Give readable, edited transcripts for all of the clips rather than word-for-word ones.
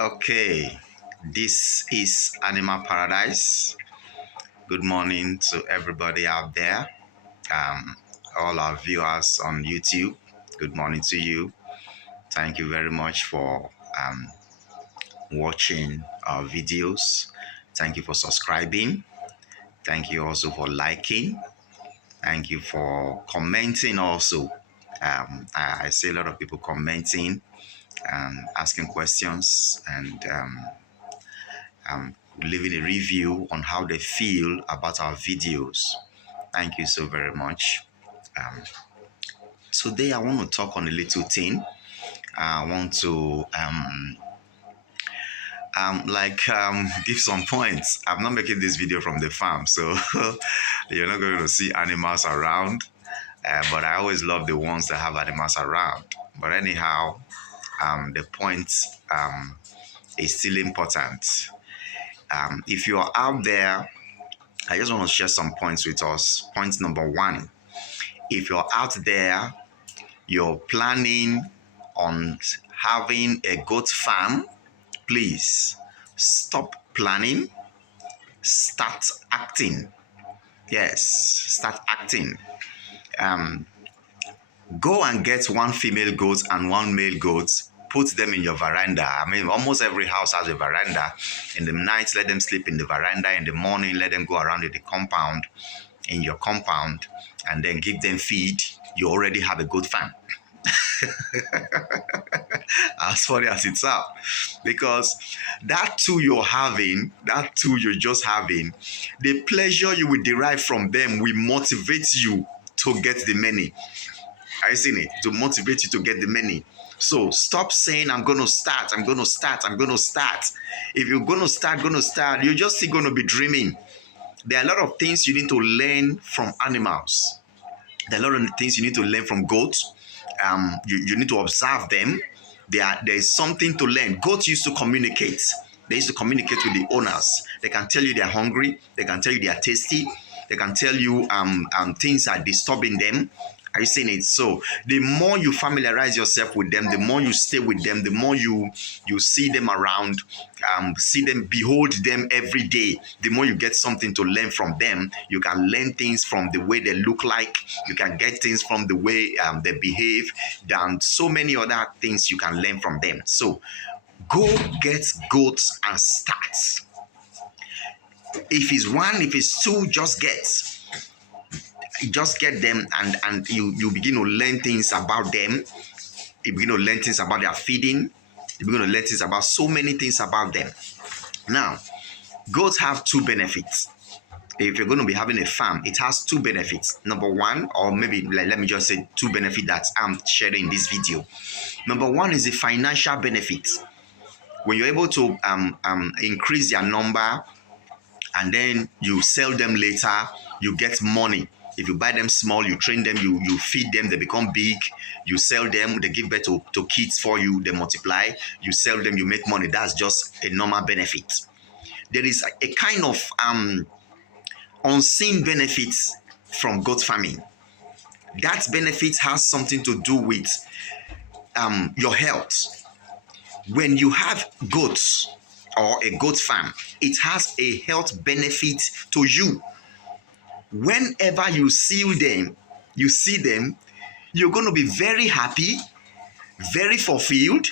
Okay, this is Animal Paradise. Good morning to everybody out there. Um, all our viewers on YouTube. Good morning to you. Thank you very much for watching our videos. Thank you for subscribing. Thank you also for liking. Thank you for commenting also. I see a lot of people commenting and asking questions and leaving a review on how they feel about our videos. Thank you so very much. Um, Today, I want to talk on a little thing. I want to give some points. I'm not making this video from the farm, so you're not going to see animals around. But I always love the ones that have animals around. But anyhow, the point is still important. If you're out there, I just want to share some points with us. Point number one: if you're out there, you're planning on having a goat farm, please stop planning, start acting. Yes, start acting. Go and get one female goat and one male goat. Put them in your veranda. I mean, almost every house has a veranda. In the night, let them sleep in the veranda. In the morning, let them go around in the compound, in your compound, and then give them feed. You already have a goat farm. As funny as it sounds, because that tool you're having, that tool you're just having, the pleasure you will derive from them will motivate you to get the money. Are you seeing it? To motivate you to get the money. So stop saying, I'm going to start. If you're going to start, you're just still going to be dreaming. There are a lot of things you need to learn from animals. There are a lot of things you need to learn from goats. You need to observe them. There is something to learn. Goats used to communicate. They used to communicate with the owners. They can tell you they're hungry. They can tell you they are tasty. They can tell you things are disturbing them. Are you seeing it? So the more you familiarize yourself with them, the more you stay with them, the more you see them around, see them, behold them every day, the more you get something to learn from them. You can learn things from the way they look like. You can get things from the way they behave, and so many other things you can learn from them. So go get goats and start. If it's one, if it's two, just get them, and you begin to learn things about them. You begin to learn things about their feeding. You begin to learn things about so many things about them. Now, goats have two benefits. If you're going to be having a farm, it has two benefits. Number one, or maybe let me just say two benefits that I'm sharing in this video. Number one is the financial benefit. When you're able to increase their number and then you sell them later, you get money. If you buy them small, you train them, you feed them, they become big, you sell them, they give birth to kids for you, they multiply, you sell them, you make money. That's just a normal benefit. There is a kind of unseen benefits from goat farming. That benefit has something to do with your health. When you have goats or a goat farm, it has a health benefit to you. Whenever you see them, you're going to be very happy, very fulfilled,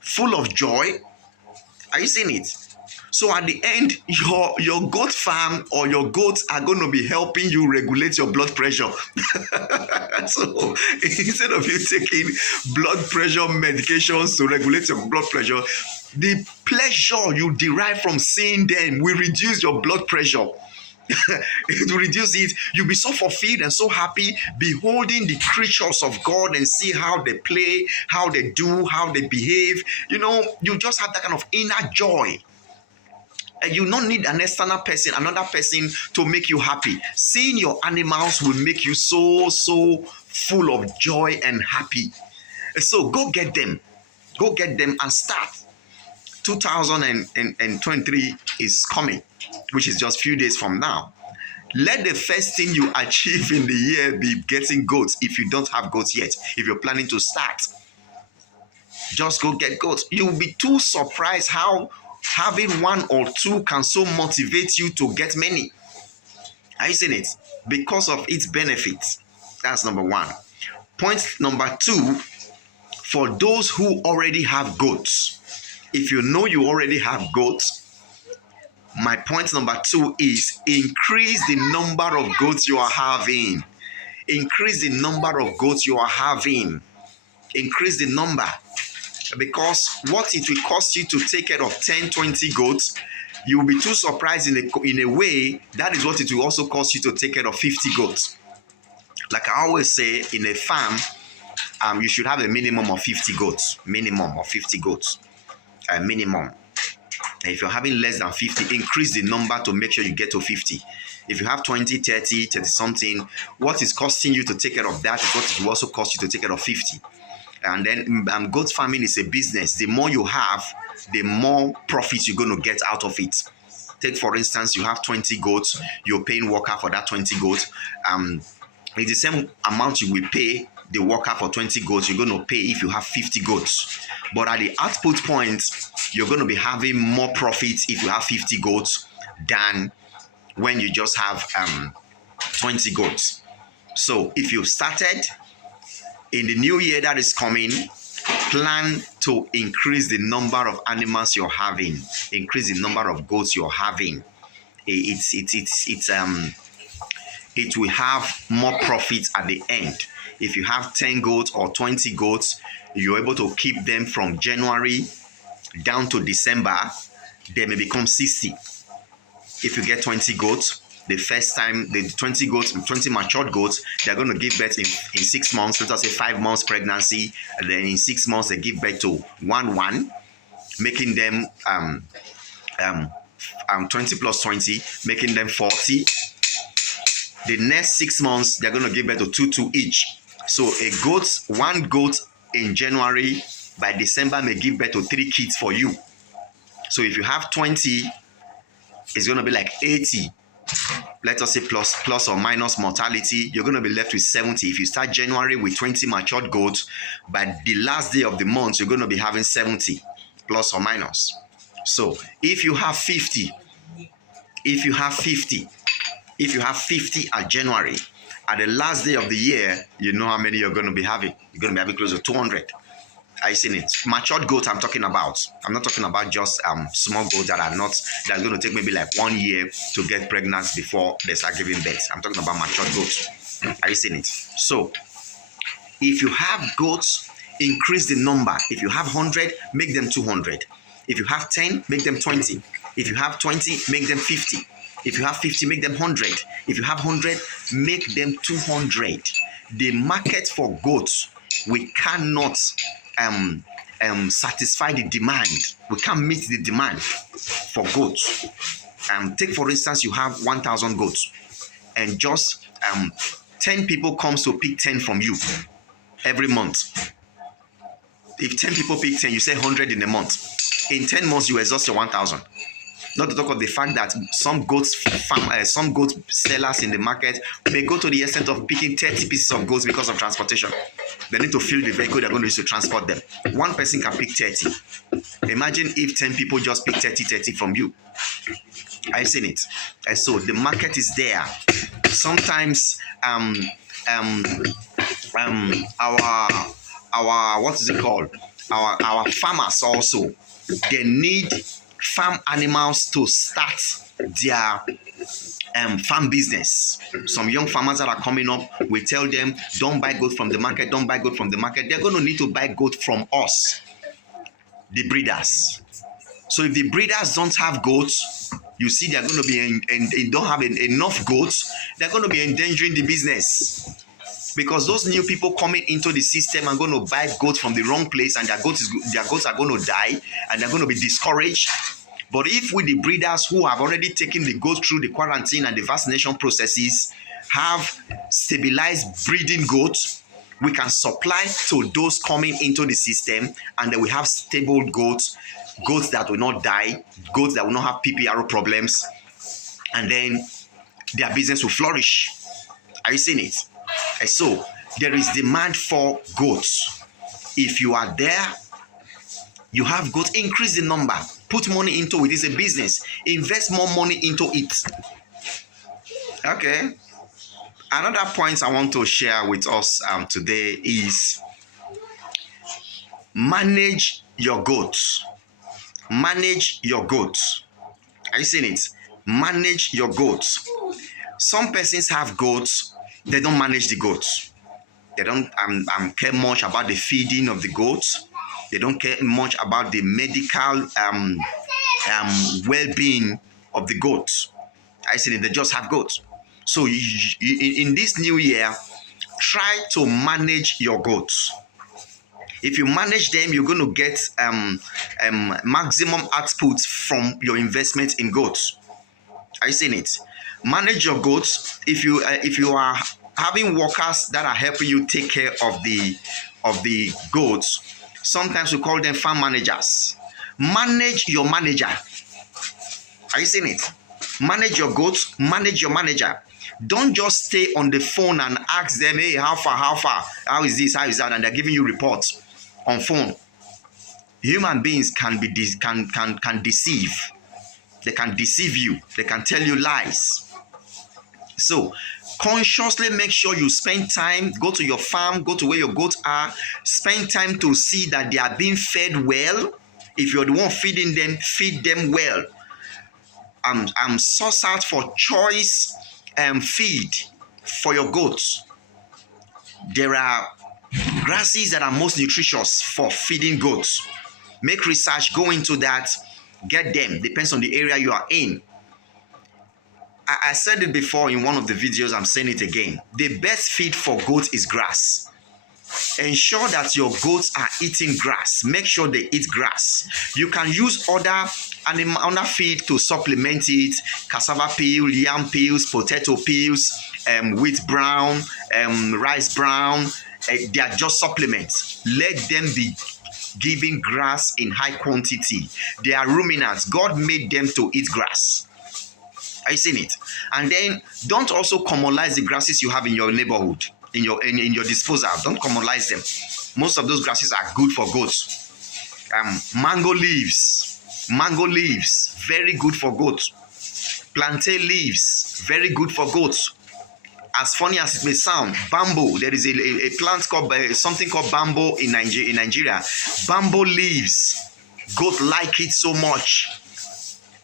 full of joy. Are you seeing it? So at the end, your goat farm or your goats are going to be helping you regulate your blood pressure. So instead of you taking blood pressure medications to regulate your blood pressure, the pleasure you derive from seeing them will reduce your blood pressure. It will reduce it. You'll be so fulfilled and so happy beholding the creatures of God and see how they play, how they do, how they behave. You just have that kind of inner joy. And you don't need an external person, another person to make you happy. Seeing your animals will make you so full of joy and happy. So go get them and start. 2023 is coming, which is just a few days from now. Let the first thing you achieve in the year be getting goats if you don't have goats yet, if you're planning to start. Just go get goats. You'll be too surprised how having one or two can so motivate you to get many. Are you seeing it? Because of its benefits. That's number one. Point number two, for those who already have goats. If you know you already have goats, my point number two is increase the number of goats you are having. Increase the number of goats you are having. Increase the number. Because what it will cost you to take care of 10, 20 goats, you will be too surprised in a way. That is what it will also cost you to take care of 50 goats. Like I always say, in a farm, you should have a minimum of 50 goats. Minimum of 50 goats. Minimum. If you're having less than 50, increase the number to make sure you get to 50. If you have 20, 30, 30 something, what is costing you to take care of that is what it will also cost you to take care of 50. And then goat farming is a business. The more you have, the more profits you're going to get out of it. Take, for instance, you have 20 goats, you're paying worker for that 20 goats. It's the same amount you will pay the worker for 20 goats, you're going to pay if you have 50 goats. But at the output point, you're going to be having more profits if you have 50 goats than when you just have 20 goats. So if you've started in the new year that is coming, plan to increase the number of animals you're having, increase the number of goats you're having. It will have more profits at the end. If you have 10 goats or 20 goats, you're able to keep them from January down to December, they may become 60. If you get 20 goats, the first time, the 20 goats, 20 matured goats, they're going to give birth in 6 months, let us say 5 months pregnancy, and then in 6 months they give birth to 1, making them 20 plus 20, making them 40. The next 6 months, they're going to give birth to 2 each. So one goat in January, by December may give birth to 3 kids for you. So if you have 20, it's going to be like 80. Let us say plus or minus mortality, you're going to be left with 70. If you start January with 20 matured goats, by the last day of the month, you're going to be having 70, plus or minus. So if you have 50 at January, at the last day of the year, you know how many you're going to be having. You're going to be having close to 200. I seen it. Matured goats I'm talking about. I'm not talking about just small goats that's going to take maybe like 1 year to get pregnant before they start giving birth. I'm talking about matured goats. Are you seeing it? So if you have goats, increase the number. If you have 100, make them 200. If you have 10, make them 20. If you have 20, make them 50. If you have 50, make them 100. If you have 100, make them 200. The market for goats, we cannot satisfy the demand. We can't meet the demand for goats. Take, for instance, you have 1,000 goats, and just 10 people comes to pick 10 from you every month. If 10 people pick 10, you say 100 in a month. In 10 months, you exhaust your 1,000. Not to talk of the fact that some goat sellers in the market may go to the extent of picking 30 pieces of goats because of transportation. They need to fill the vehicle they're going to use to transport them. One person can pick 30. Imagine if 10 people just pick 30 from you. I've seen it. And so the market is there. Sometimes our what is it called? Our farmers also, they need farm animals to start their farm business. Some young farmers that are coming up, we tell them, don't buy goat from the market, don't buy goat from the market. They're going to need to buy goat from us, the breeders. So if the breeders don't have goats, you see they're going to be don't have enough goats, they're going to be endangering the business. Because those new people coming into the system are going to buy goats from the wrong place, and their goats are going to die, and they're going to be discouraged. But if with the breeders who have already taken the goats through the quarantine and the vaccination processes have stabilized breeding goats, we can supply to those coming into the system, and then we have stable goats that will not die, goats that will not have PPRO problems, and then their business will flourish. Are you seeing it? And so there is demand for goats. If you are there, You have goats, increase the number. Put money into it. It's a business. Invest more money into it. Okay. Another point I want to share with us today is manage your goats. Manage your goats. Are you seeing it? Manage your goats. Some persons have goats, they don't manage the goats. They don't care much about the feeding of the goats. They don't care much about the medical well-being of the goats. I see they just have goats. So in this new year, try to manage your goats. If you manage them, you're going to get maximum output from your investment in goats. Are you seeing it? Manage your goats. If you are having workers that are helping you take care of the goats, sometimes we call them farm managers. Manage your manager. Are you seeing it? Manage your goats, manage your manager. Don't just stay on the phone and ask them, hey, how far, how is this, how is that, and they're giving you reports on phone. Human beings can deceive. They can deceive you. They can tell you lies. So consciously make sure you spend time, go to your farm, go to where your goats are, spend time to see that they are being fed well. If you're the one feeding them, feed them well. Source out for choice feed for your goats. There are grasses that are most nutritious for feeding goats. Make research, go into that, get them. Depends on the area you are in. I said it before in one of the videos, I'm saying it again. The best feed for goats is grass. Ensure that your goats are eating grass. Make sure they eat grass. You can use other feed to supplement it. Cassava peel, yam peels, potato peels, wheat brown, rice brown. They are just supplements. Let them be giving grass in high quantity. They are ruminants. God made them to eat grass. Are you seeing it? And then don't also commonize the grasses you have in your neighborhood, in your disposal. Don't commonize them. Most of those grasses are good for goats. Mango leaves, very good for goats. Plantain leaves, very good for goats. As funny as it may sound, bamboo, there is a plant called something called bamboo in Nigeria. Bamboo leaves, goat like it so much.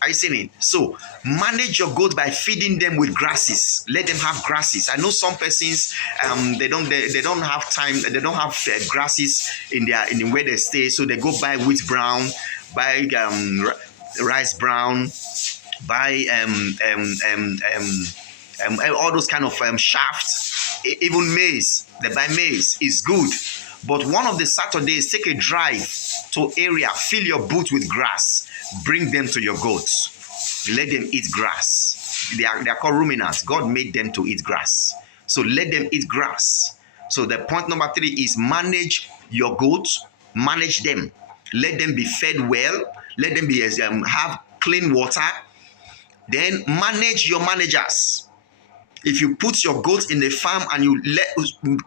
Are you seeing it? So manage your goat by feeding them with grasses. Let them have grasses. I know some persons they don't have time. They don't have grasses in where they stay. So they go buy wheat brown, buy rice brown, buy all those kind of shafts. Even maize. They buy maize. It's good. But one of the Saturdays, take a drive to area, fill your boot with grass, bring them to your goats. Let them eat grass. They are called ruminants. God made them to eat grass. So let them eat grass. So the point number 3 is manage your goats, manage them. Let them be fed well. Let them be have clean water. Then manage your managers. If you put your goats in the farm and you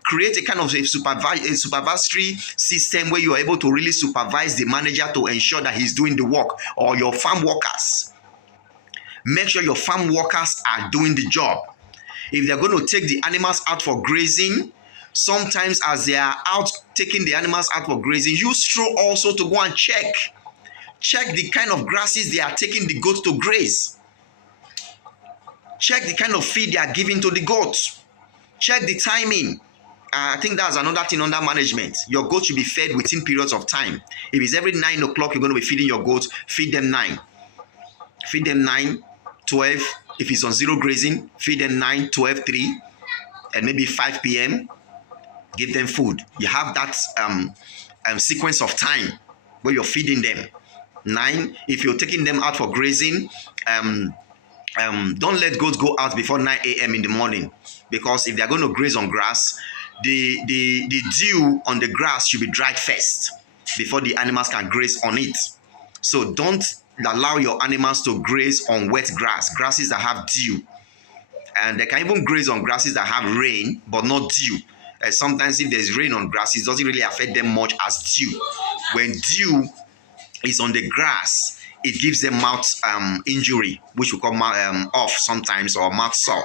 create a kind of a supervisory system where you are able to really supervise the manager to ensure that he's doing the work, or your farm workers, make sure your farm workers are doing the job. If they're going to take the animals out for grazing, sometimes as they are out taking the animals out for grazing, use straw also to go and check the kind of grasses they are taking the goats to graze. Check the kind of feed they are giving to the goats. Check the timing. I think that's another thing under management. Your goats should be fed within periods of time. If it's every 9 o'clock you're going to be feeding your goats, feed them 9. Feed them 9, 12. If it's on zero grazing, feed them 9, 12, 3, and maybe 5 p.m. Give them food. You have that sequence of time where you're feeding them. 9. If you're taking them out for grazing, don't let goats go out before 9 a.m. in the morning, because if they're going to graze on grass, the dew on the grass should be dried first before the animals can graze on it. So don't allow your animals to graze on wet grasses that have dew. And they can even graze on grasses that have rain but not dew. Sometimes if there's rain on grass, it doesn't really affect them much as dew. When dew is on the grass, it gives them mouth injury, which we call off sometimes, or mouth sore.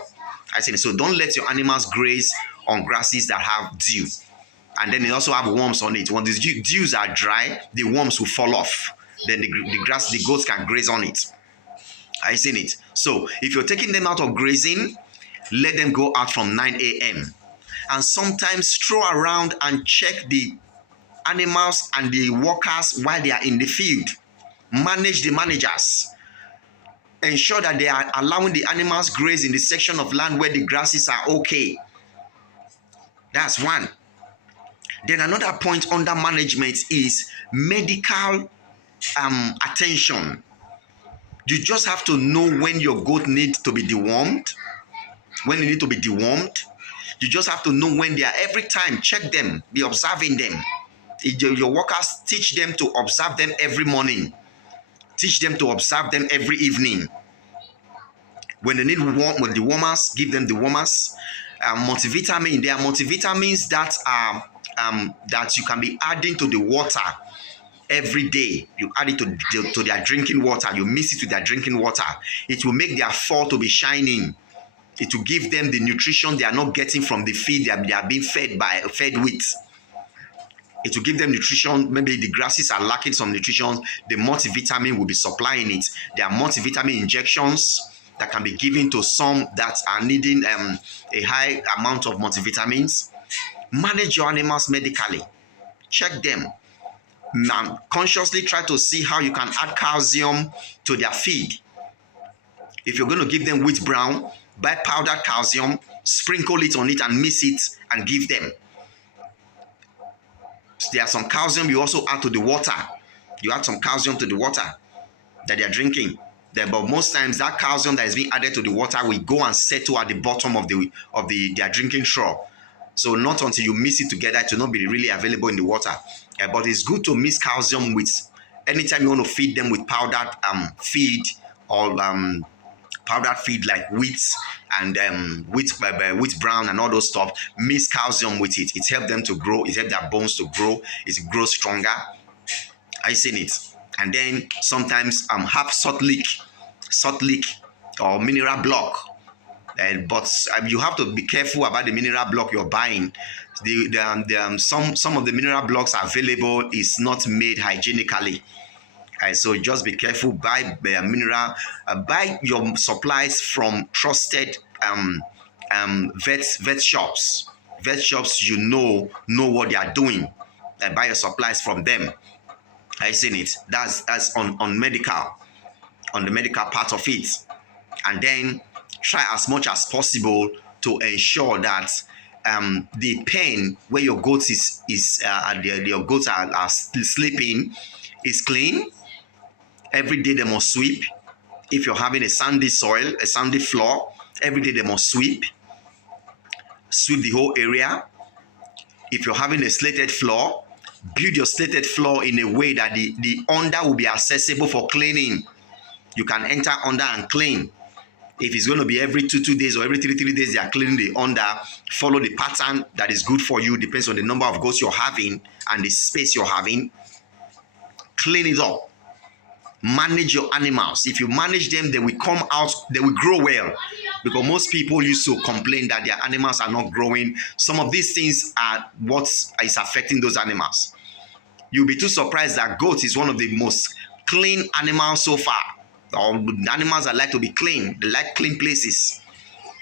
I say so. Don't let your animals graze on grasses that have dew, and then they also have worms on it. When the dews are dry, the worms will fall off. Then the goats can graze on it. I seen it. So if you're taking them out of grazing, let them go out from 9 a.m. and sometimes stroll around and check the animals and the workers while they are in the field. Manage the managers. Ensure that they are allowing the animals graze in the section of land where the grasses are okay. That's one. Then another point under management is medical attention. You just have to know when your goat needs to be dewormed, when they need to be dewormed. You just have to know when they are. Every time, check them, be observing them. Your workers, teach them to observe them every morning. Teach them to observe them every evening. When they need dewormers, give them dewormers. Multivitamin. There are multivitamins that are that you can be adding to the water every day. You add it to their drinking water. You mix it with their drinking water. It will make their fur to be shining. It will give them the nutrition they are not getting from the feed they are being fed with. It will give them nutrition. Maybe the grasses are lacking some nutrition. The multivitamin will be supplying it. There are multivitamin injections that can be given to some that are needing a high amount of multivitamins. Manage your animals medically. Check them. Consciously try to see how you can add calcium to their feed. If you're going to give them wheat brown, buy powdered calcium, sprinkle it on it and mix it and give them. There's some calcium you also add to the water. You add some calcium to the water that they are drinking. But most times that calcium that is being added to the water will go and settle at the bottom of their drinking straw. So not until you mix it together, it will not be really available in the water. But it's good to mix calcium with, anytime you want to feed them with powdered feed or powdered feed like wheat and wheat brown and all those stuff, mix calcium with it. It helps them to grow. It helps their bones to grow. It grows stronger. I seen it. And then sometimes have salt lick or mineral block. But you have to be careful about the mineral block you're buying. Some of the mineral blocks available is not made hygienically. So just be careful. Buy buy your supplies from trusted vet shops. Vet shops, you know what they are doing. Buy your supplies from them. I seen it. That's on medical, on the medical part of it. And then try as much as possible to ensure that the pen where your goats your goats are sleeping is clean. Every day they must sweep. If you're having a sandy soil, a sandy floor, every day they must sweep the whole area. If you're having a slated floor, build your slated floor in a way that the under will be accessible for cleaning. You can enter under and clean. If it's going to be every 2 days or every 3 days, they are cleaning the under. Follow the pattern that is good for you. Depends on the number of goats you're having and the space you're having. Clean it up. Manage your animals. If you manage them, they will come out, they will grow well. Because most people used to complain that their animals are not growing. Some of these things are what is affecting those animals. You'll be too surprised that goat is one of the most clean animals so far. Or animals that like to be clean. They like clean places.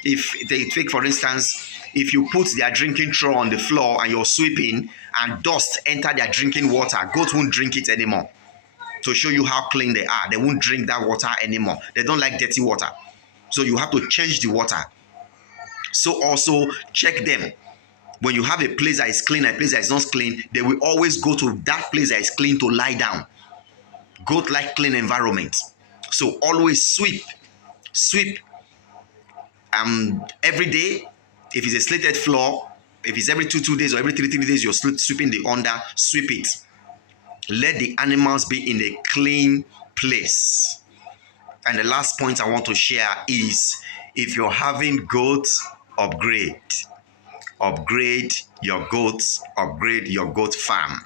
If they take, for instance, if you put their drinking trough on the floor and you're sweeping and dust enter their drinking water, goats won't drink it anymore. To show you how clean they are. They won't drink that water anymore. They don't like dirty water. So you have to change the water. So also check them. When you have a place that is clean and a place that is not clean, they will always go to that place that is clean to lie down. Goat like clean environment. So always sweep every day. If it's a slated floor, if it's every 2 days or every 3 days, you're sweeping the under, sweep it. Let the animals be in a clean place. And the last point I want to share is, if you're having goats, upgrade your goats, upgrade your goat farm.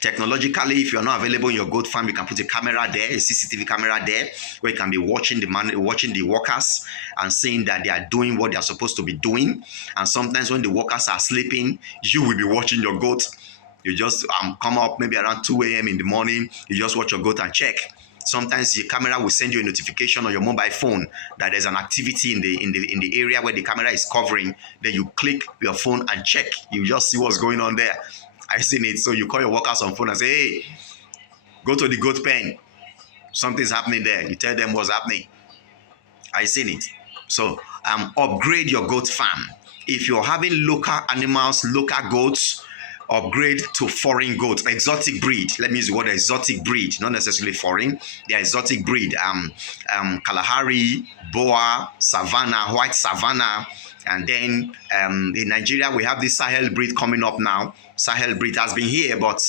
Technologically, if you're not available in your goat farm, you can put a camera there, a CCTV camera there, where you can be watching the workers and seeing that they are doing what they are supposed to be doing. And sometimes when the workers are sleeping, you will be watching your goat. You just come up maybe around 2 a.m. in the morning. You just watch your goat and check. Sometimes the camera will send you a notification on your mobile phone that there's an activity in the area where the camera is covering. Then you click your phone and check. You just see what's going on there. I've seen it. So you call your workers on phone and say, hey, go to the goat pen. Something's happening there. You tell them what's happening. I've seen it. So upgrade your goat farm. If you're having local animals, local goats, upgrade to foreign goats, exotic breed. Let me use the word exotic breed, not necessarily foreign. They are exotic breed. Kalahari, Boa, Savannah, white Savannah. And then in Nigeria, we have this Sahel breed coming up now. Sahel breed has been here, but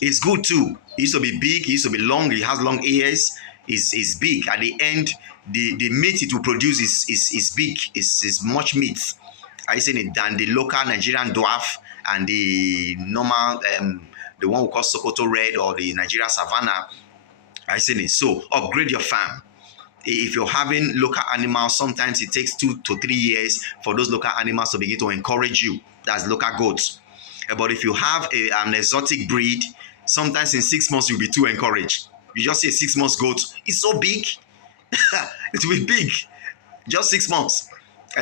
it's good too. It used to be big, it used to be long, it has long ears, is big. At the end, the meat it will produce is big, is much meat. I seen it than the local Nigerian dwarf and the normal, the one we call Sokoto Red or the Nigeria Savannah. I seen it. So upgrade your farm. If you're having local animals, sometimes it takes 2 to 3 years for those local animals to begin to encourage you. That's local goats. But if you have an exotic breed, sometimes in 6 months you'll be too encouraged. You just see a 6 months goat, it's so big. It will be big. Just 6 months.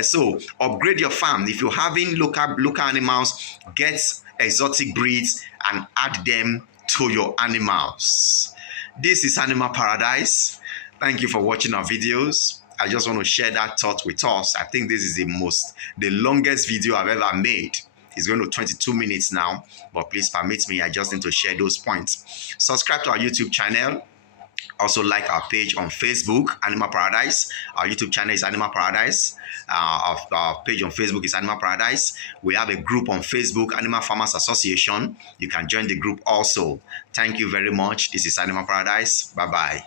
So upgrade your farm. If you're having local animals, get exotic breeds and add them to your animals. This is Animal Paradise. Thank you for watching our videos. I just want to share that thought with us. I think this is the longest video I've ever made. It's going to 22 minutes now, but please permit me, I just need to share those points. Subscribe to our YouTube channel. Also like our page on Facebook, Animal Paradise. Our YouTube channel is Animal Paradise. Our page on Facebook is Animal Paradise. We have a group on Facebook, Animal Farmers Association. You can join the group also. Thank you very much. This is Animal Paradise. Bye-bye.